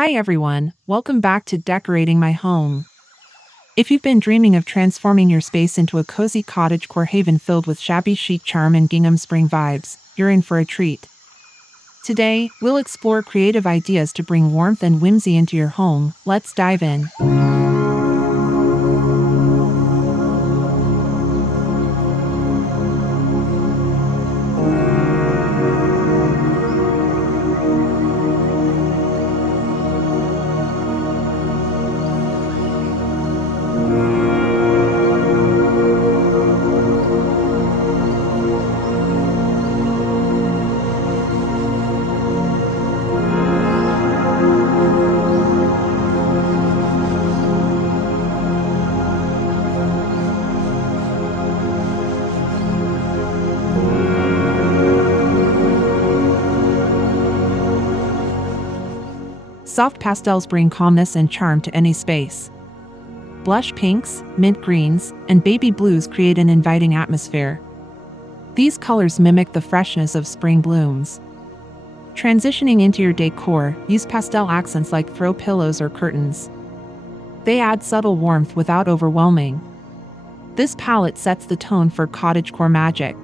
Hi everyone, welcome back to Decorating My Home. If you've been dreaming of transforming your space into a cozy cottagecore haven filled with shabby chic charm and gingham spring vibes, you're in for a treat. Today, we'll explore creative ideas to bring warmth and whimsy into your home. Let's dive in. Soft pastels bring calmness and charm to any space. Blush pinks, mint greens, and baby blues create an inviting atmosphere. These colors mimic the freshness of spring blooms. Transitioning into your decor, use pastel accents like throw pillows or curtains. They add subtle warmth without overwhelming. This palette sets the tone for cottagecore magic.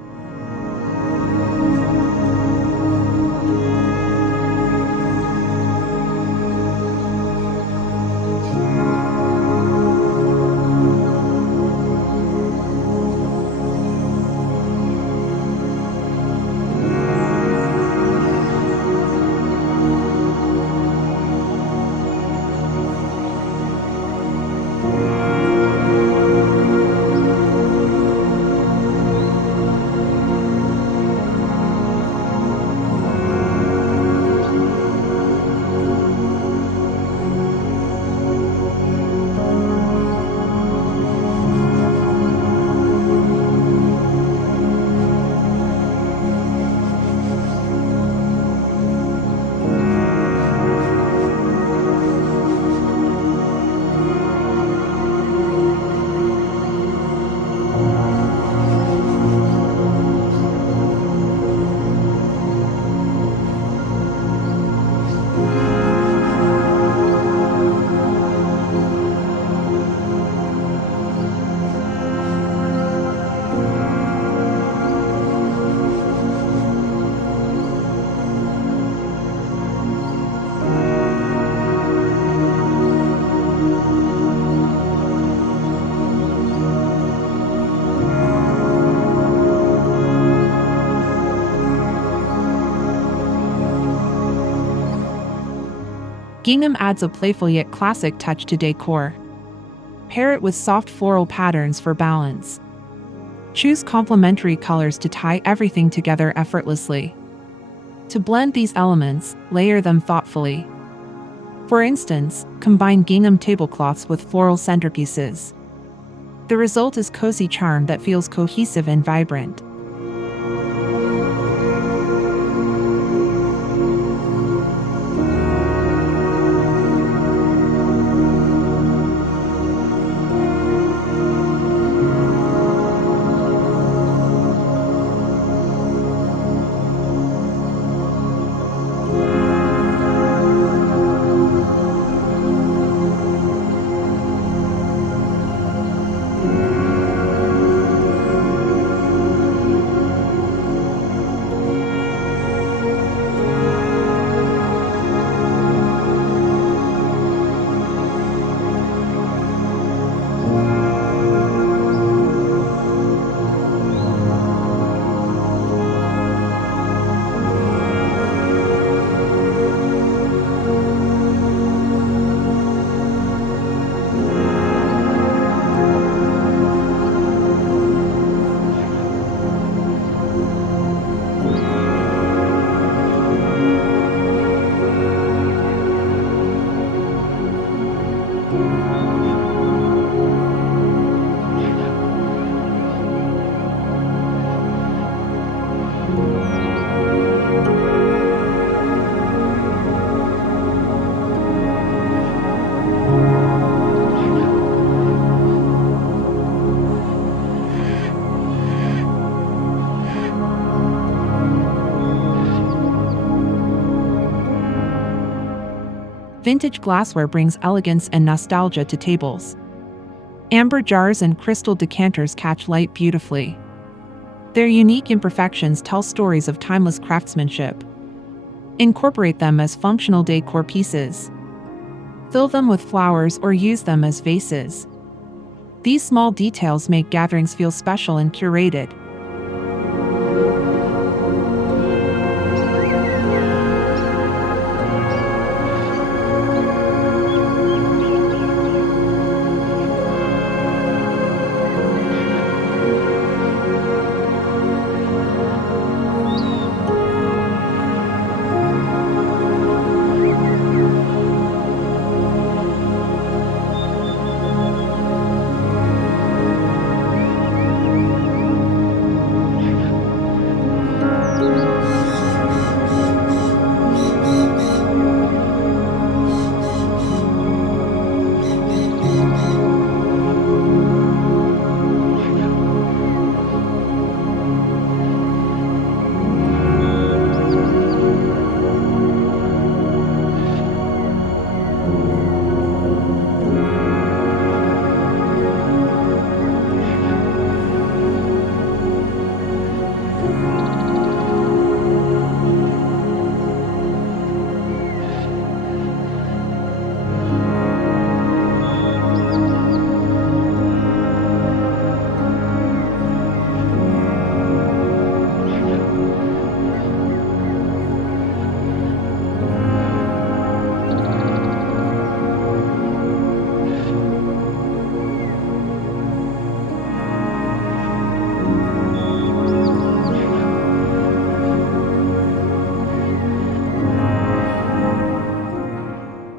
Gingham adds a playful yet classic touch to decor. Pair it with soft floral patterns for balance. Choose complementary colors to tie everything together effortlessly. To blend these elements, layer them thoughtfully. For instance, combine gingham tablecloths with floral centerpieces. The result is cozy charm that feels cohesive and vibrant. Vintage glassware brings elegance and nostalgia to tables. Amber jars and crystal decanters catch light beautifully. Their unique imperfections tell stories of timeless craftsmanship. Incorporate them as functional decor pieces. Fill them with flowers or use them as vases. These small details make gatherings feel special and curated.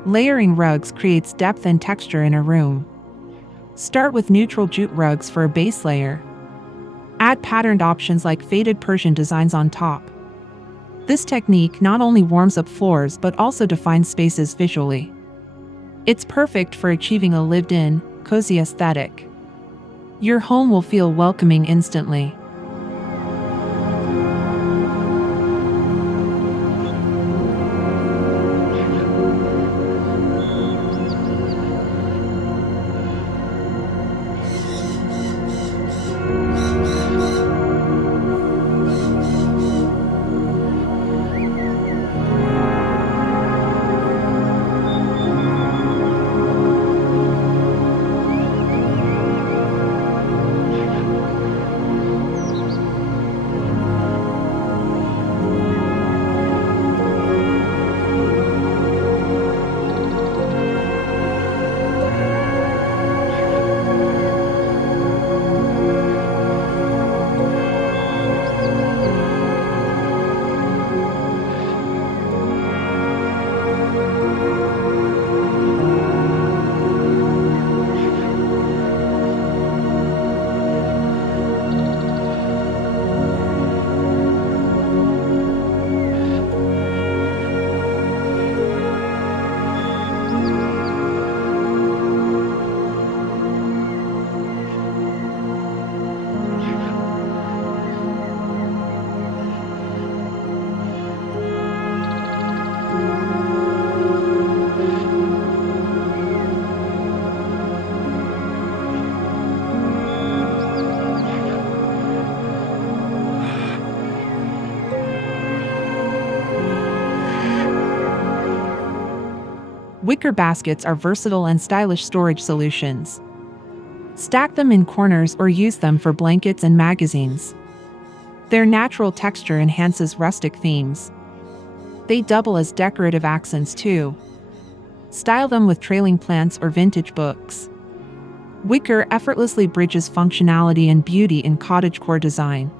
Layering rugs creates depth and texture in a room. Start with neutral jute rugs for a base layer. Add patterned options like faded Persian designs on top. This technique not only warms up floors but also defines spaces visually. It's perfect for achieving a lived-in, cozy aesthetic. Your home will feel welcoming instantly. Wicker baskets are versatile and stylish storage solutions. Stack them in corners or use them for blankets and magazines. Their natural texture enhances rustic themes. They double as decorative accents too. Style them with trailing plants or vintage books. Wicker effortlessly bridges functionality and beauty in cottagecore design.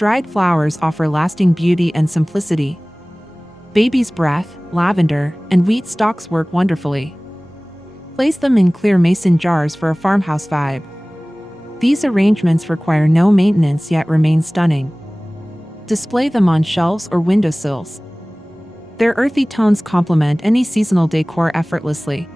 Dried flowers offer lasting beauty and simplicity. Baby's breath, lavender, and wheat stalks work wonderfully. Place them in clear mason jars for a farmhouse vibe. These arrangements require no maintenance yet remain stunning. Display them on shelves or windowsills. Their earthy tones complement any seasonal decor effortlessly.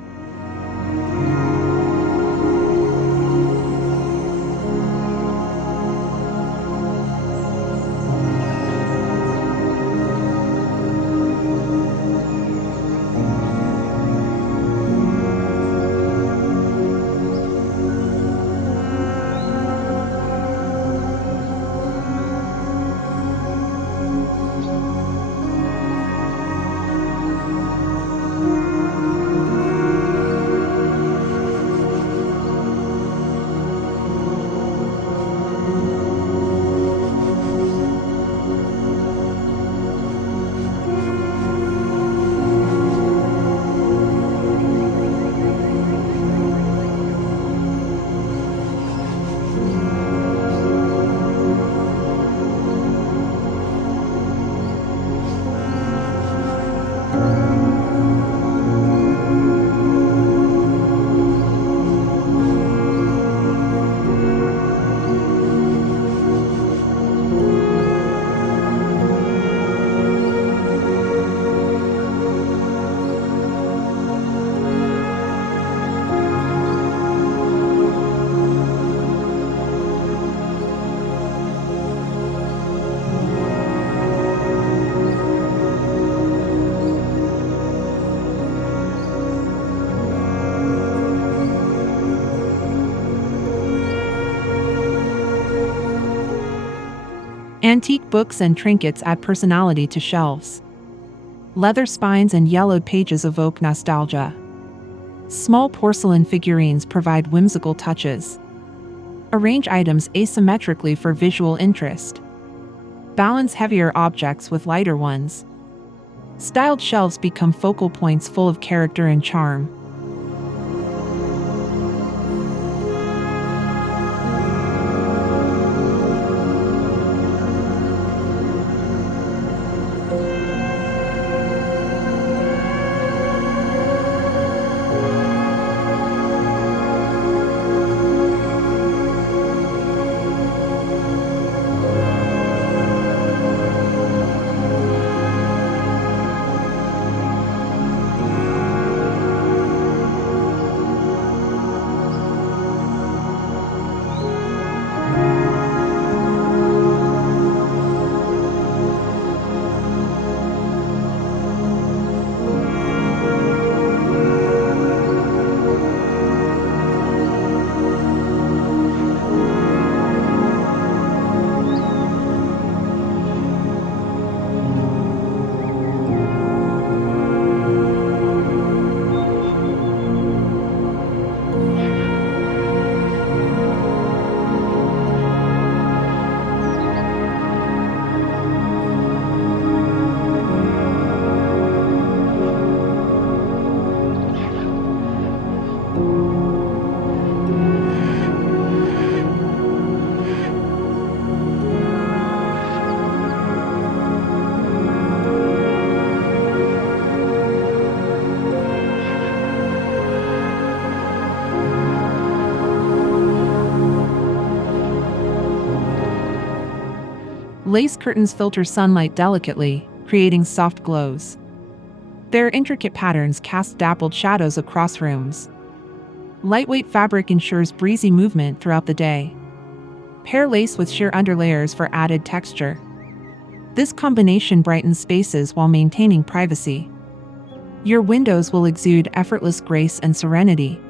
Antique books and trinkets add personality to shelves. Leather spines and yellowed pages evoke nostalgia. Small porcelain figurines provide whimsical touches. Arrange items asymmetrically for visual interest. Balance heavier objects with lighter ones. Styled shelves become focal points full of character and charm. Lace curtains filter sunlight delicately, creating soft glows. Their intricate patterns cast dappled shadows across rooms. Lightweight fabric ensures breezy movement throughout the day. Pair lace with sheer underlayers for added texture. This combination brightens spaces while maintaining privacy. Your windows will exude effortless grace and serenity.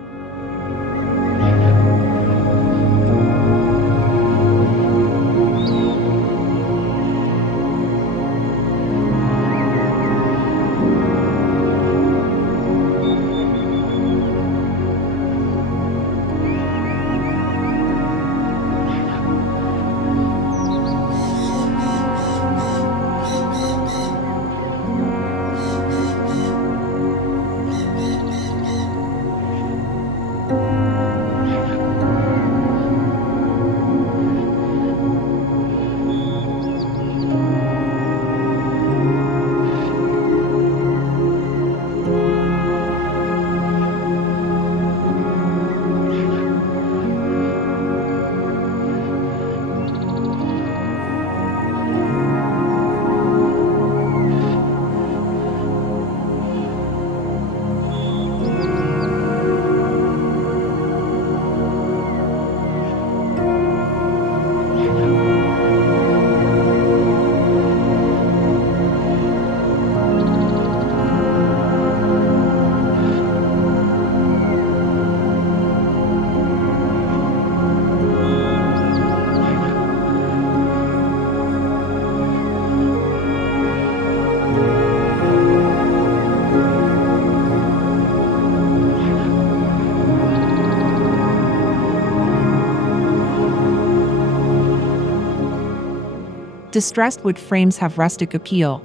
Distressed wood frames have rustic appeal.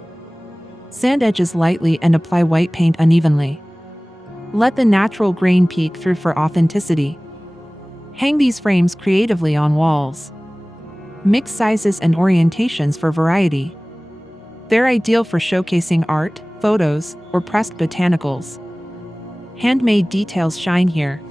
Sand edges lightly and apply white paint unevenly. Let the natural grain peek through for authenticity. Hang these frames creatively on walls. Mix sizes and orientations for variety. They're ideal for showcasing art, photos, or pressed botanicals. Handmade details shine here.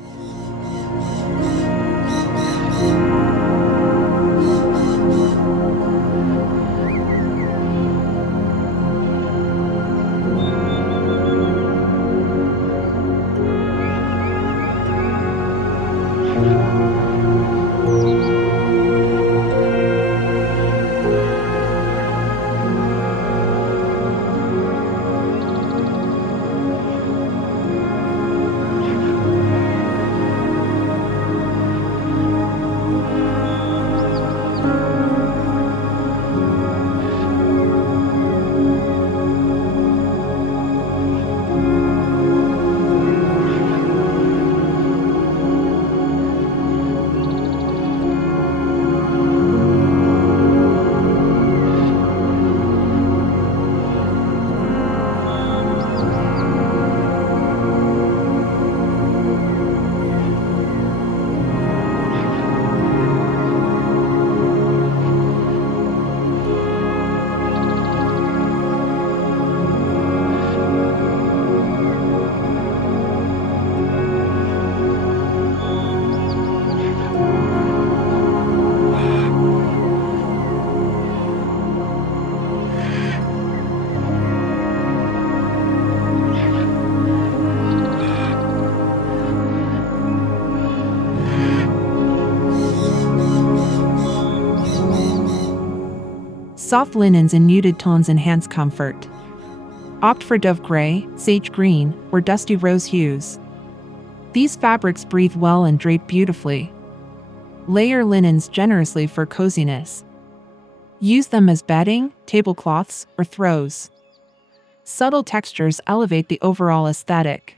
Soft linens in muted tones enhance comfort. Opt for dove gray, sage green, or dusty rose hues. These fabrics breathe well and drape beautifully. Layer linens generously for coziness. Use them as bedding, tablecloths, or throws. Subtle textures elevate the overall aesthetic.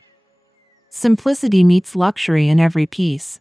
Simplicity meets luxury in every piece.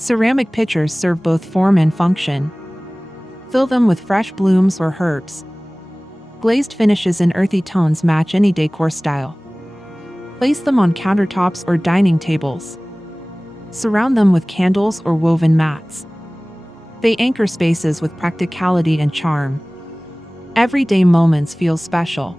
Ceramic pitchers serve both form and function. Fill them with fresh blooms or herbs. Glazed finishes in earthy tones match any decor style. Place them on countertops or dining tables. Surround them with candles or woven mats. They anchor spaces with practicality and charm. Everyday moments feel special.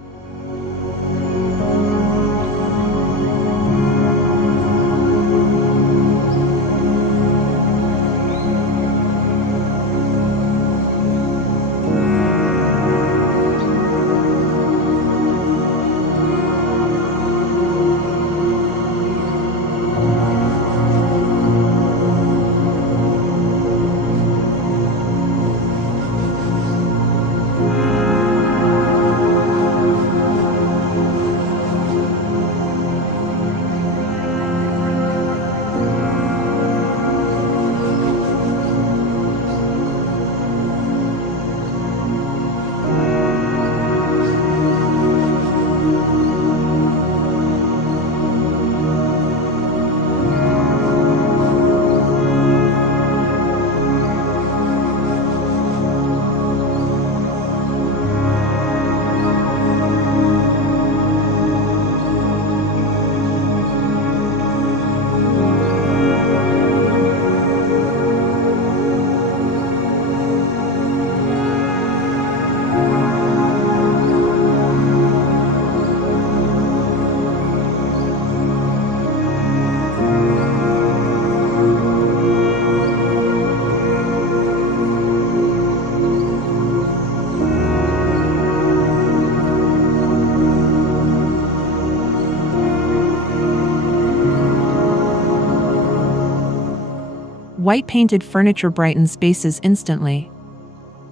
White painted furniture brightens spaces instantly.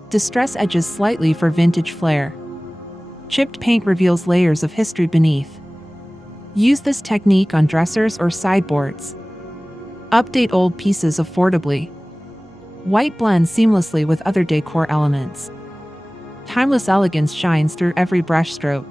Distress edges slightly for vintage flair. Chipped paint reveals layers of history beneath. Use this technique on dressers or sideboards. Update old pieces affordably. White blends seamlessly with other decor elements. Timeless elegance shines through every brushstroke.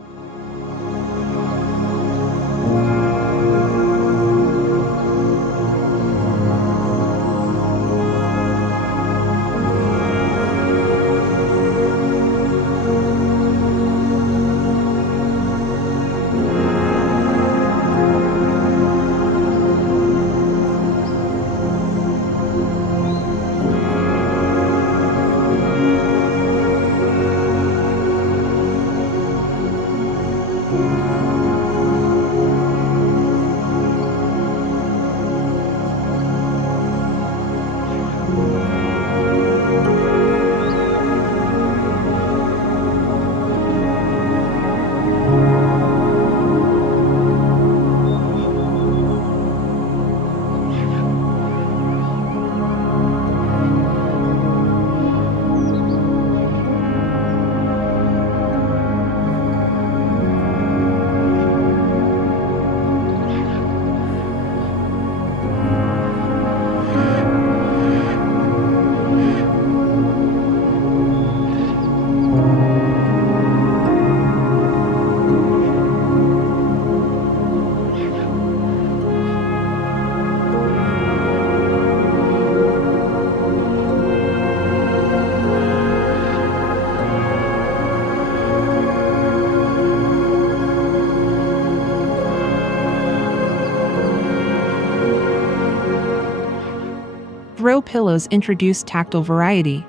Throw pillows introduce tactile variety.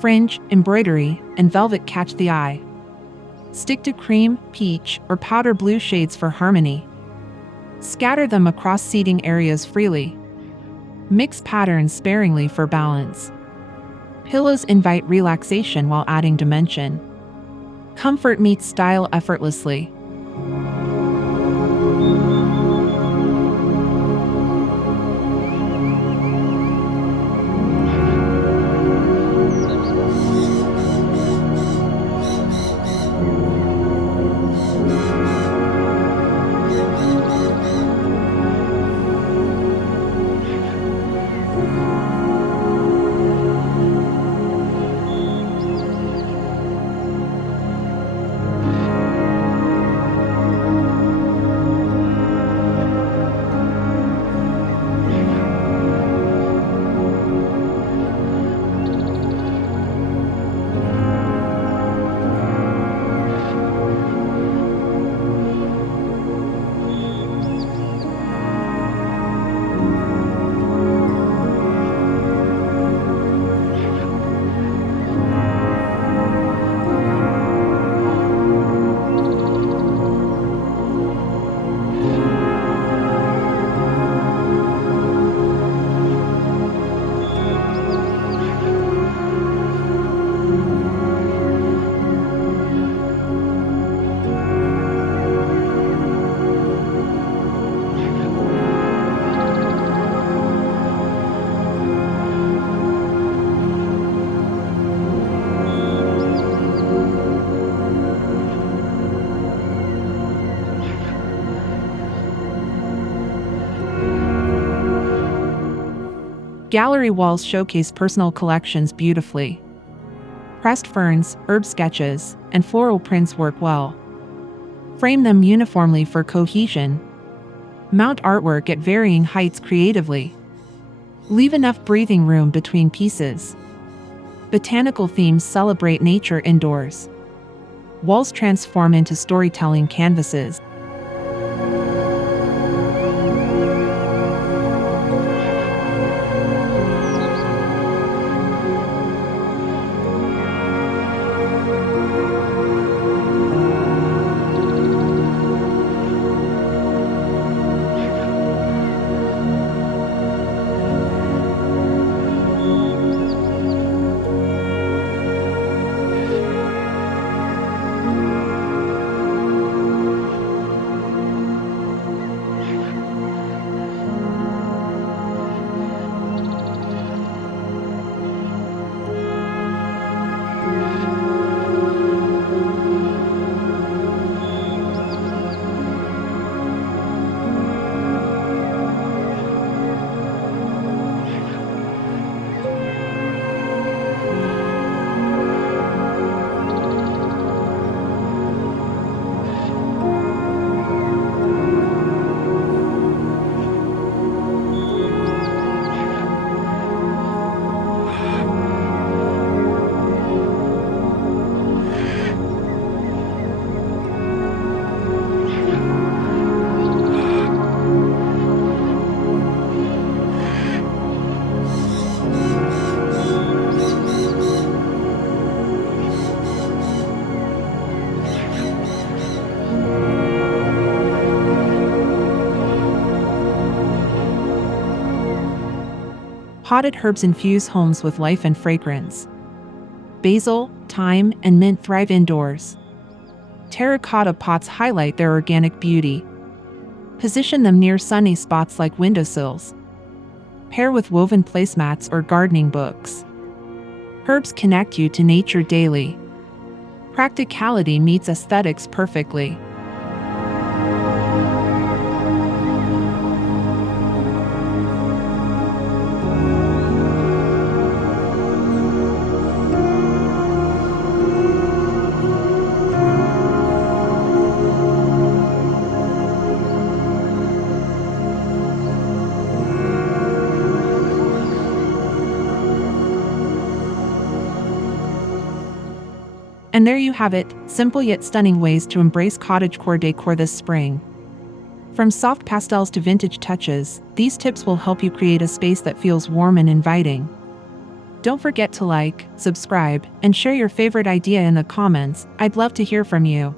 Fringe, embroidery, and velvet catch the eye. Stick to cream, peach, or powder blue shades for harmony. Scatter them across seating areas freely. Mix patterns sparingly for balance. Pillows invite relaxation while adding dimension. Comfort meets style effortlessly. Gallery walls showcase personal collections beautifully. Pressed ferns, herb sketches, and floral prints work well. Frame them uniformly for cohesion. Mount artwork at varying heights creatively. Leave enough breathing room between pieces. Botanical themes celebrate nature indoors. Walls transform into storytelling canvases. Potted herbs infuse homes with life and fragrance. Basil, thyme, and mint thrive indoors. Terracotta pots highlight their organic beauty. Position them near sunny spots like windowsills. Pair with woven placemats or gardening books. Herbs connect you to nature daily. Practicality meets aesthetics perfectly. And there you have it, simple yet stunning ways to embrace cottagecore decor this spring. From soft pastels to vintage touches, these tips will help you create a space that feels warm and inviting. Don't forget to like, subscribe, and share your favorite idea in the comments. I'd love to hear from you.